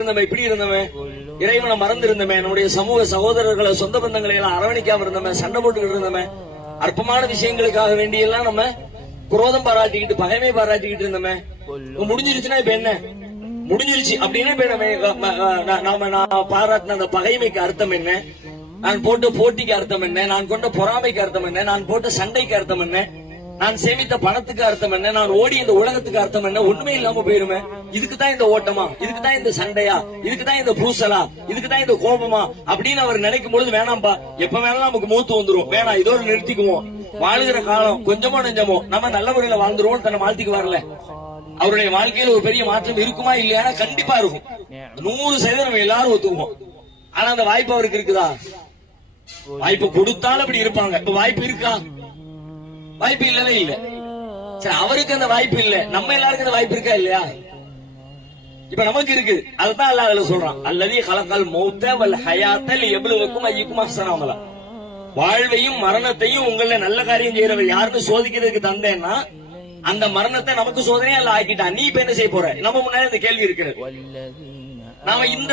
இப்படி இருந்தவன் இறைவனை மறந்து இருந்தவன், நம்முடைய சமூக சகோதரர்களை சொந்த பந்தங்களை எல்லாம் அரவணைக்காம இருந்தவன், சண்டை போட்டுக்கிட்டு இருந்தவன், அற்பமான விஷயங்களுக்காக வேண்டியெல்லாம் நம்ம குரோதம் பாராட்டிக்கிட்டு பகைமை பாராட்டிக்கிட்டு இருந்தவன் முடிஞ்சிருச்சுன்னா இப்ப என்ன முடிஞ்சிருச்சு அப்படின்னா இப்ப நாம பாராட்டின அந்த பகைமைக்கு அர்த்தம் என்ன, நான் போட்ட போட்டிக்கு அர்த்தம் என்ன, நான் கொண்ட பொறாமைக்கு அர்த்தம் என்ன, நான் போட்ட சண்டைக்கு அர்த்தம் என்ன, நான் சேமித்த பணத்துக்கு அர்த்தம் என்ன, நான் ஓடி இந்த உலகத்துக்கு அர்த்தம் என்ன, ஒண்ணுமே இல்லாம போயிருமே. இதுக்குதான் இந்த ஓட்டமா, இதுக்குதான் இந்த சண்டையா, இதுக்குதான் இந்த பூசலா, இதுக்குதான் இந்த கோபமா அப்படின்னு அவர் நினைக்கும் பொழுது வேணாம்பா, எப்ப வேணாலும் நமக்கு மூத்து வந்துரும், வேணாம் இதோடு நிறுத்திக்குவோம், வாழுகிற காலம் கொஞ்சமோ நெஞ்சமோ நம்ம நல்ல முறையில வாழ்ந்துருவோம் தன்னை வாழ்த்திக்கு வரல. அவருடைய வாழ்க்கையில ஒரு பெரிய மாற்றம் இருக்குமா இல்லையா? கண்டிப்பா இருக்கும், 100% நம்ம எல்லாரும் ஒத்துக்குவோம். ஆனா அந்த வாய்ப்பு அவருக்கு இருக்குதா? வாய்ப்பு கொடுத்தாலும் அப்படி இருப்பாங்க. இப்ப வாய்ப்பு இருக்கா? வாய்ப்பு இல்லவே இல்ல. சரி, அவருக்கு அந்த வாய்ப்பு இல்ல, நம்ம எல்லாருக்கும் அந்த வாய்ப்பு இருக்கா இல்லையா? இப்ப நமக்கு இருக்கு. அதுதான் அல்லாஹ் அதுல சொல்றான், அல்லதீ கலக்கல் மௌத்த வல் ஹயாத்த லியப்லுவக்கும் அய்யுக்கும் அஹ்ஸனு அமலா. வாழ்வையும் மரணத்தையும் உங்கள நல்ல காரியம் செய்யறவர் யாருன்னு சோதிக்கிறதுக்கு தந்தேன்னா அந்த மரணத்தை நமக்கு சோதனையா அல்ல ஆக்கிட்டான். நீ இப்ப என்ன செய்ய போற? நம்ம முன்னாடி இந்த கேள்வி இருக்கிறது. நாம இந்த